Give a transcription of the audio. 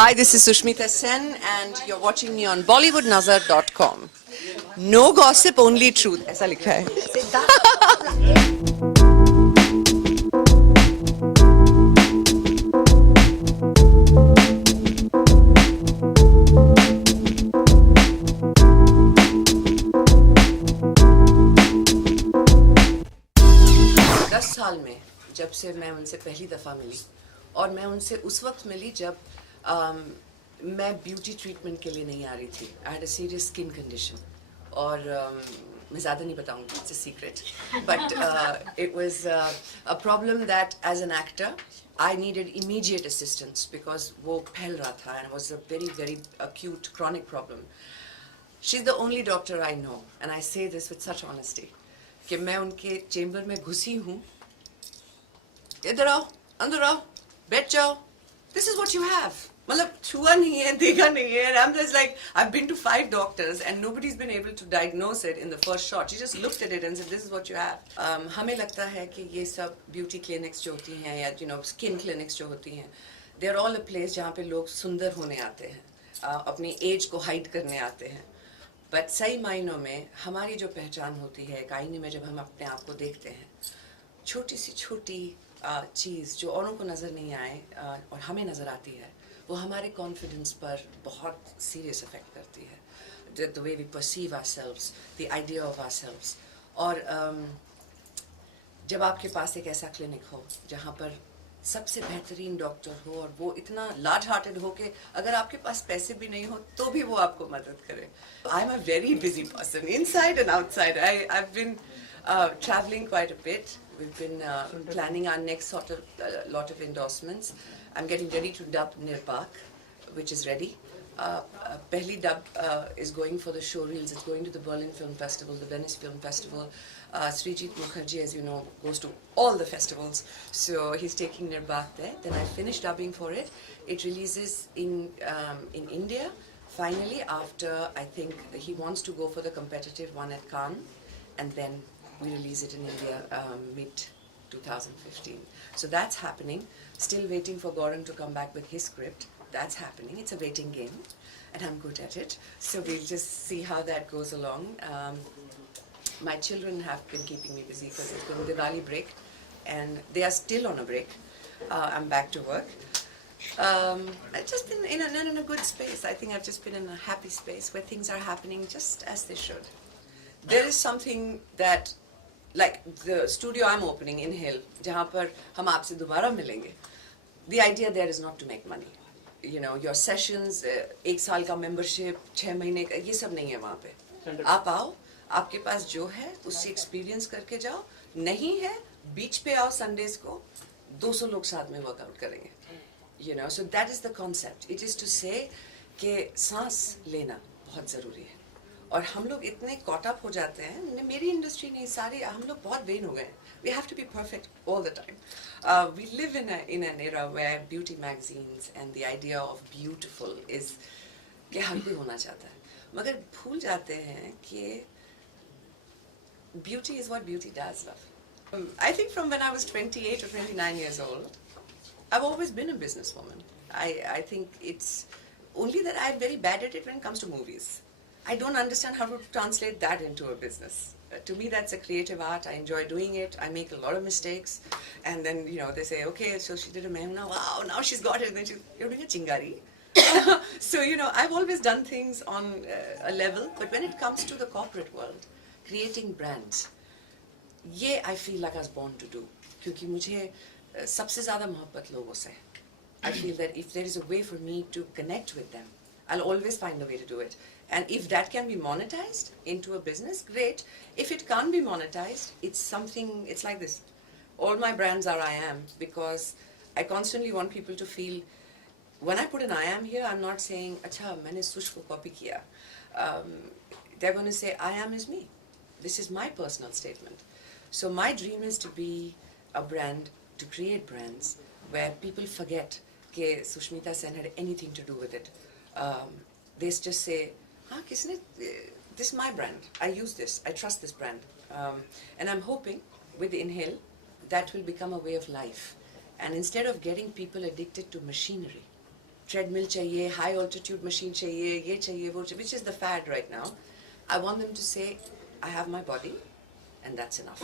Hi, this is Sushmita Sen and you're watching me on BollywoodNazar.com. No gossip, only truth. ऐसा लिखा है. 10 साल में जब से मैं उनसे पहली दफ़ा मिली और मैं उनसे उस वक्त मिली जब मैं ब्यूटी ट्रीटमेंट के लिए नहीं आ रही थी. I had a serious skin condition और मैं ज़्यादा नहीं बताऊंगी, it's a secret, but it was a problem that as an actor I needed immediate assistance because वो फैल रहा था and it was a very very acute chronic problem. She's the only doctor I know and I say this with such honesty कि मैं उनके chamber में घुसी हूँ, इधर आओ, अंदर आओ, बैठ जाओ, this is what you have. मतलब छुआ नहीं है, देखा नहीं है. I'm just like, I've been to 5 doctors and nobody's been able to diagnose it in the first shot. She just looked at it and said, this is what you have. हमें लगता है कि ये सब beauty clinics जो होती हैं या skin clinics जो होती हैं, they're all a place जहाँ पे लोग सुंदर होने आते हैं, अपनी age को hide करने आते हैं. बट सही मायनों में हमारी जो पहचान होती है एक आईने में जब हम अपने आप को देखते हैं, छोटी सी छोटी चीज़ जो औरों को नज़र नहीं आए और हमें नज़र आती है, वो हमारे कॉन्फिडेंस पर बहुत सीरियस इफेक्ट करती है. The way we perceive ourselves, the idea of ourselves. और जब आपके पास एक ऐसा क्लिनिक हो जहाँ पर सबसे बेहतरीन डॉक्टर हो और वो इतना लार्ज हार्टेड हो कि अगर आपके पास पैसे भी नहीं हो तो भी वो आपको मदद करे. I am a very busy person inside and outside. I've been traveling quite a bit. We've been planning our next lot of endorsements. I'm getting ready to dub Nirpak, which is ready. Pehli dub is going for the show reels. It's going to the Berlin Film Festival, the Venice Film Festival. Srijit Mukherjee, as you know, goes to all the festivals. So he's taking Nirpak there. Then I finished dubbing for it. It releases in India. Finally, after I think he wants to go for the competitive one at Cannes, and then we release it in India mid 2015. So that's happening. Still waiting for Gaurav to come back with his script. That's happening. It's a waiting game, and I'm good at it. So we'll just see how that goes along. My children have been keeping me busy because it's been Diwali break, and they are still on a break. I'm back to work. I've just been in a good space. I think I've just been in a happy space where things are happening just as they should. There is something that, like the studio I'm opening in Hill, जहाँ पर हम आपसे दोबारा मिलेंगे. The idea there is not to make money. You know, your sessions, 1 साल का membership, 6 महीने का, ये सब नहीं है वहाँ पे. आप आओ, आपके पास जो है उससे experience करके जाओ. नहीं है, बीच पे आओ Sundays को, 200 लोग साथ में workout करेंगे. You know, so that is the concept. It is to say कि सांस लेना बहुत ज़रूरी है. और हम लोग इतने caught up हो जाते हैं, मेरी इंडस्ट्री नहीं, सारे हम लोग बहुत वेन हो गए. We have to be perfect all the time. We live in an era where beauty magazines and the idea of beautiful is कि हर कोई होना चाहता है, मगर भूल जाते हैं कि beauty is what beauty does, love. I think from when I was 28 or 29 years old, I've always been a businesswoman. I think it's only that I'm very bad at it when it comes to movies. I don't understand how to translate that into a business. To me, that's a creative art. I enjoy doing it. I make a lot of mistakes. And then, you know, they say, okay, so she did a mehuna. Wow, now she's got it. And then you're doing a chingari. So, you know, I've always done things on a level. But when it comes to the corporate world, creating brands, ये I feel like I was born to do. क्योंकि मुझे सबसे ज़्यादा मोहब्बत लोगों से. I feel that if there is a way for me to connect with them, I'll always find a way to do it. And if that can be monetized into a business, great. If it can't be monetized, it's something, it's like this. All my brands are I am, because I constantly want people to feel, when I put an I am here, I'm not saying, acha, maine Sush ko copy kiya. They're going to say, I am is me. This is my personal statement. So my dream is to be a brand, to create brands where people forget that Sushmita Sen had anything to do with it. They just say, this is my brand. I use this. I trust this brand. And I'm hoping with Inhale that will become a way of life. And instead of getting people addicted to machinery, treadmill चाहिए, high altitude machine चाहिए, ये चाहिए, वो चाहिए, which is the fad right now. I want them to say, I have my body, and that's enough.